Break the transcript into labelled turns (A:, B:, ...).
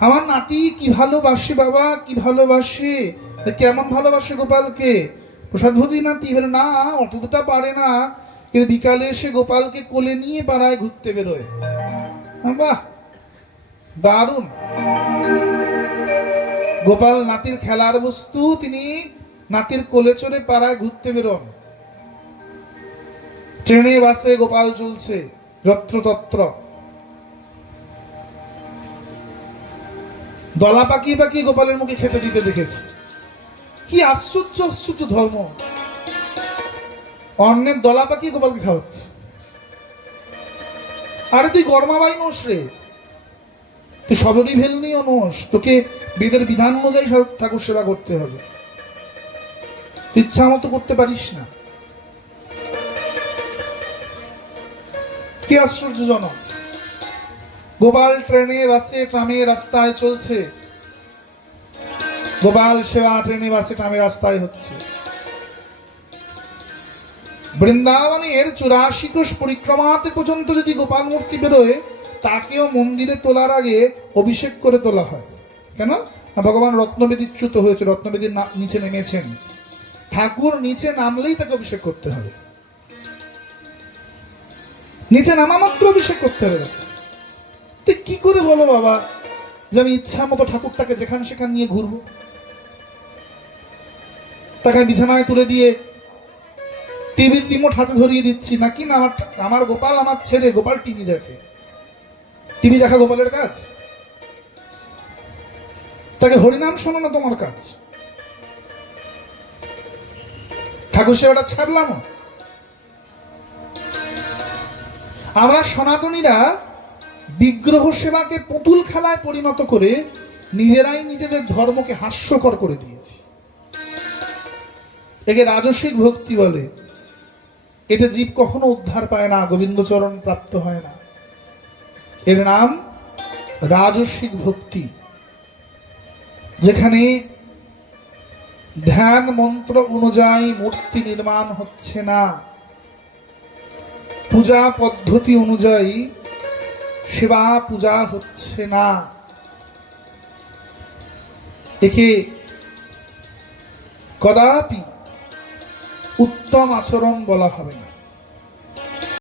A: আমার নাতি কি ভালোবাসে বাবা? কি ভালোবাসে? কেমন ভালোবাসে গোপালকে? প্রসাদ ভোজি নাতি বলে না, অতটা পারে না। কিন্তু বিকালে এসে গোপালকে কোলে নিয়ে পাড়ায় ঘুরতে বেরোয়। বাহ! দারুণ! গোপাল নাতির খেলার বস্তু, তিনি নাতির কোলে চড়ে পাড়ায় ঘুরতে বেরোন। ট্রেনে, বাসে গোপাল চলছে, যত্রতত্র। দলা পাকিয়ে পাকিয়ে গোপালের মুখে খেতে দিতে দেখেছি। কি আশ্চর্য আশ্চর্য ধর্ম। অন্যের দলা পাকিয়ে গোপালকে খাওয়াচ্ছে। আরে তুই গরমাবাই নোস রে। তুই সদরি ভেলনিও নোস। তোকে বেদের বিধান অনুযায়ী ঠাকুর সেবা করতে হবে। ইচ্ছা মতো করতে পারিস না। কি আশ্চর্যজনক। গোপাল ট্রেনে, বাসে, ট্রামে রাস্তায় চলছে। গোপাল সেবা ট্রেনে, বাসে, ট্রামে রাস্তায় হচ্ছে। বৃন্দাবনের চুরাশি কোষ পরিক্রমাতে পর্যন্ত যদি গোপাল মূর্তি বেরোয়, তাকেও মন্দিরে তোলার আগে অভিষেক করে তোলা হয়। কেন? ভগবান রত্নবেদীচ্যুত হয়েছে রত্নবেদীর নিচে নেমেছেন। ঠাকুর নিচে নামলেই তাকে অভিষেক করতে হবে। নিচে নামা মাত্র অভিষেক করতে হবে কি করে বলো বাবা যে আমি ইচ্ছা মতো ঠাকুরটাকে যেখানে সেখান নিয়ে ঘুরবো? তাকে বিছানায় তুলে দিয়ে টিভির রিমোট হাতে ধরিয়ে দিচ্ছি। নাকি না, আমার আমার গোপাল আমার ছেলে, গোপাল টিভি দেখে। টিভি দেখা গোপালের কাজ? তাকে হরিনাম শোনো না তোমার কাজ। ঠাকুর সেবাটা ছাড়লাম। আমরা সনাতনীরা বিগ্রহ সেবাকে পুতুল খেলায় পরিণত করে নিজেরাই নিজেদের ধর্মকে হাস্যকর করে দিয়েছি। একে রাজস্বিক ভক্তি বলে। এতে জীব কখনো উদ্ধার পায় না, গোবিন্দচরণ প্রাপ্ত হয় না। এর নাম রাজস্বিক ভক্তি। যেখানে ধ্যান মন্ত্র অনুযায়ী মূর্তি নির্মাণ হচ্ছে না। পূজা পদ্ধতি অনুযায়ী সেবা পূজা হচ্ছে না। একে কদাপি উত্তম আচরণ বলা হবে না।